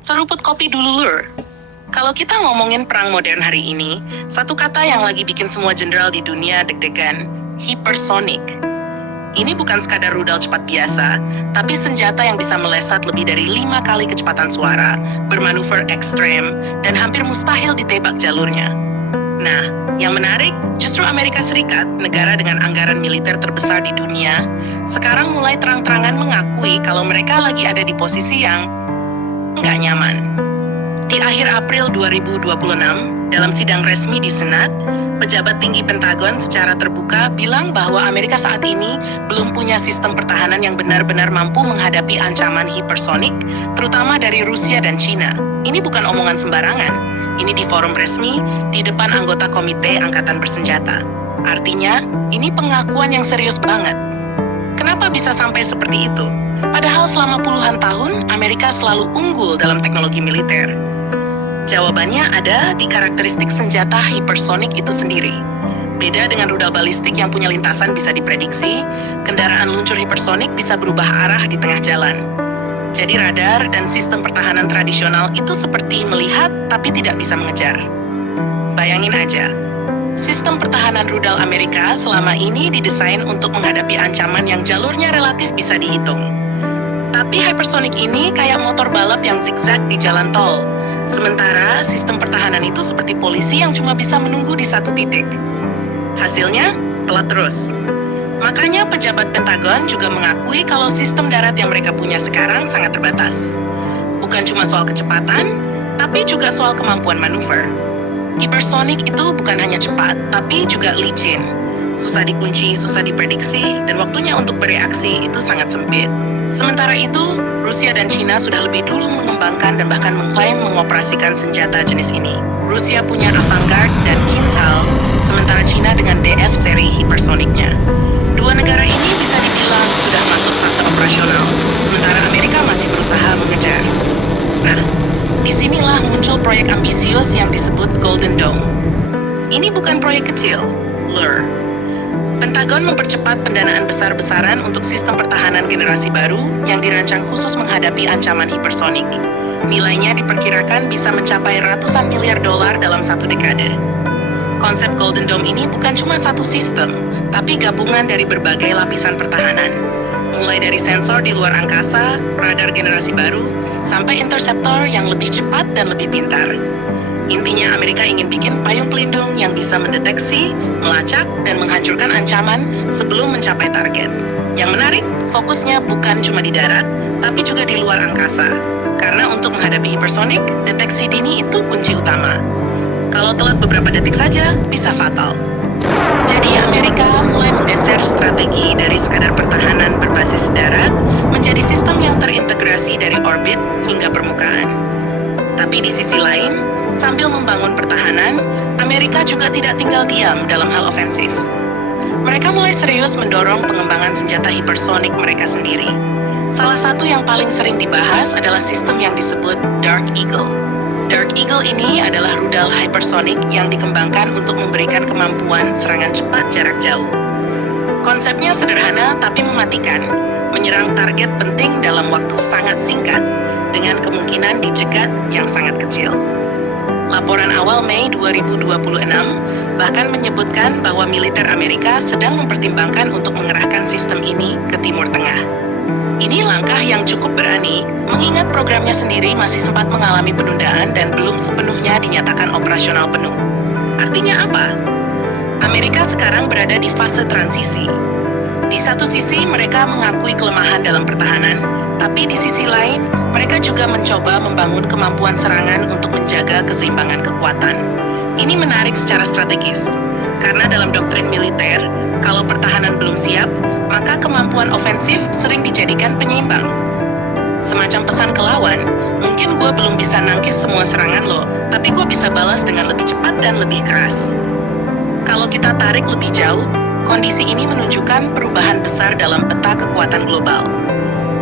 Seruput kopi dulu, Lur. Kalau kita ngomongin perang modern hari ini, satu kata yang lagi bikin semua jenderal di dunia deg-degan, hypersonic. Ini bukan sekadar rudal cepat biasa, tapi senjata yang bisa melesat lebih dari 5 kali kecepatan suara, bermanuver ekstrem, dan hampir mustahil ditebak jalurnya. Nah, yang menarik, justru Amerika Serikat, negara dengan anggaran militer terbesar di dunia, sekarang mulai terang-terangan mengakui kalau mereka lagi ada di posisi yang nggak nyaman. Di akhir April 2026, dalam sidang resmi di Senat, pejabat tinggi Pentagon secara terbuka bilang bahwa Amerika saat ini belum punya sistem pertahanan yang benar-benar mampu menghadapi ancaman hipersonik, terutama dari Rusia dan China. Ini bukan omongan sembarangan. Ini di forum resmi, di depan anggota Komite Angkatan Bersenjata. Artinya, ini pengakuan yang serius banget. Kenapa bisa sampai seperti itu? Padahal selama puluhan tahun, Amerika selalu unggul dalam teknologi militer. Jawabannya ada di karakteristik senjata hypersonic itu sendiri. Beda dengan rudal balistik yang punya lintasan bisa diprediksi, kendaraan luncur hypersonic bisa berubah arah di tengah jalan. Jadi radar dan sistem pertahanan tradisional itu seperti melihat tapi tidak bisa mengejar. Bayangin aja, sistem pertahanan rudal Amerika selama ini didesain untuk menghadapi ancaman yang jalurnya relatif bisa dihitung. Tapi hypersonic ini kayak motor balap yang zigzag di jalan tol. Sementara sistem pertahanan itu seperti polisi yang cuma bisa menunggu di satu titik. Hasilnya, telat terus. Makanya pejabat Pentagon juga mengakui kalau sistem darat yang mereka punya sekarang sangat terbatas. Bukan cuma soal kecepatan, tapi juga soal kemampuan manuver. Hypersonic itu bukan hanya cepat, tapi juga licin. Susah dikunci, susah diprediksi, dan waktunya untuk bereaksi itu sangat sempit. Sementara itu, Rusia dan China sudah lebih dulu mengembangkan dan bahkan mengklaim mengoperasikan senjata jenis ini. Rusia punya Avangard dan Kinzhal, sementara China dengan DF seri hypersonicnya. Dua negara ini bisa dibilang sudah masuk fase operasional, sementara Amerika masih berusaha mengejar. Nah, disinilah muncul proyek ambisius yang disebut Golden Dome. Ini bukan proyek kecil, Lur. Pentagon mempercepat pendanaan besar-besaran untuk sistem pertahanan generasi baru yang dirancang khusus menghadapi ancaman hipersonik. Nilainya diperkirakan bisa mencapai ratusan miliar dolar dalam satu dekade. Konsep Golden Dome ini bukan cuma satu sistem, tapi gabungan dari berbagai lapisan pertahanan. Mulai dari sensor di luar angkasa, radar generasi baru, sampai interceptor yang lebih cepat dan lebih pintar. Intinya Amerika ingin bikin payung pelindung yang bisa mendeteksi, melacak, dan menghancurkan ancaman sebelum mencapai target. Yang menarik, fokusnya bukan cuma di darat, tapi juga di luar angkasa. Karena untuk menghadapi hipersonik, deteksi dini itu kunci utama. Kalau telat beberapa detik saja, bisa fatal. Jadi Amerika mulai menggeser strategi dari sekadar pertahanan berbasis darat menjadi sistem yang terintegrasi dari orbit hingga permukaan. Tapi di sisi lain, sambil membangun pertahanan, Amerika juga tidak tinggal diam dalam hal ofensif. Mereka mulai serius mendorong pengembangan senjata hipersonik mereka sendiri. Salah satu yang paling sering dibahas adalah sistem yang disebut Dark Eagle. Dark Eagle ini adalah rudal hypersonic yang dikembangkan untuk memberikan kemampuan serangan cepat jarak jauh. Konsepnya sederhana tapi mematikan, menyerang target penting dalam waktu sangat singkat, dengan kemungkinan dicegat yang sangat kecil. Laporan awal Mei 2026 bahkan menyebutkan bahwa militer Amerika sedang mempertimbangkan untuk mengerahkan sistem ini ke Timur Tengah. Ini langkah yang cukup berani, mengingat programnya sendiri masih sempat mengalami penundaan dan belum sepenuhnya dinyatakan operasional penuh. Artinya apa? Amerika sekarang berada di fase transisi. Di satu sisi mereka mengakui kelemahan dalam pertahanan, tapi di sisi lain mereka juga mencoba membangun kemampuan serangan untuk menjaga keseimbangan kekuatan. Ini menarik secara strategis, karena dalam doktrin militer, kalau pertahanan belum siap, maka kemampuan ofensif sering dijadikan penyeimbang. Semacam pesan ke lawan, mungkin gue belum bisa nangkis semua serangan lo, tapi gue bisa balas dengan lebih cepat dan lebih keras. Kalau kita tarik lebih jauh, kondisi ini menunjukkan perubahan besar dalam peta kekuatan global.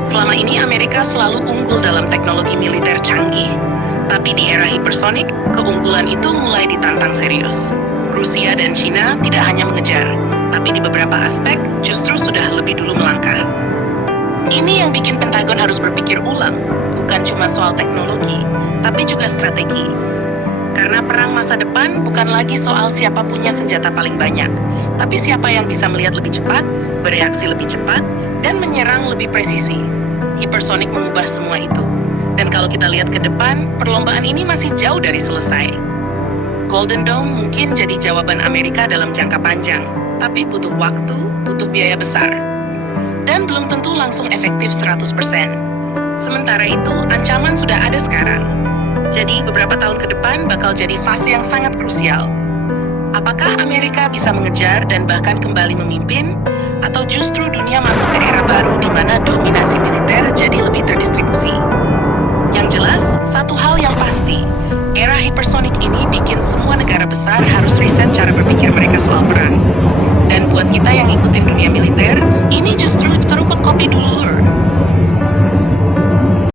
Selama ini Amerika selalu unggul dalam teknologi militer canggih. Tapi di era hipersonik, keunggulan itu mulai ditantang serius. Rusia dan China tidak hanya mengejar, tapi di beberapa aspek justru sudah lebih dulu melangkah. Ini yang bikin Pentagon harus berpikir ulang, bukan cuma soal teknologi, tapi juga strategi. Karena perang masa depan bukan lagi soal siapa punya senjata paling banyak, tapi siapa yang bisa melihat lebih cepat, bereaksi lebih cepat, dan menyerang lebih presisi. Hypersonic mengubah semua itu. Dan kalau kita lihat ke depan, perlombaan ini masih jauh dari selesai. Golden Dome mungkin jadi jawaban Amerika dalam jangka panjang, tapi butuh waktu, butuh biaya besar. Dan belum tentu langsung efektif 100%. Sementara itu, ancaman sudah ada sekarang. Jadi beberapa tahun ke depan bakal jadi fase yang sangat krusial. Apakah Amerika bisa mengejar dan bahkan kembali memimpin? Atau justru dunia masuk ke era baru di mana dominasi militer jadi lebih terdistribusi? Yang jelas, satu hal yang pasti, era hypersonic ini bikin semua negara besar harus riset cara berpikir mereka soal perang. Dan buat kita yang ngikutin dunia militer, ini justru seruput kopi dulu lur.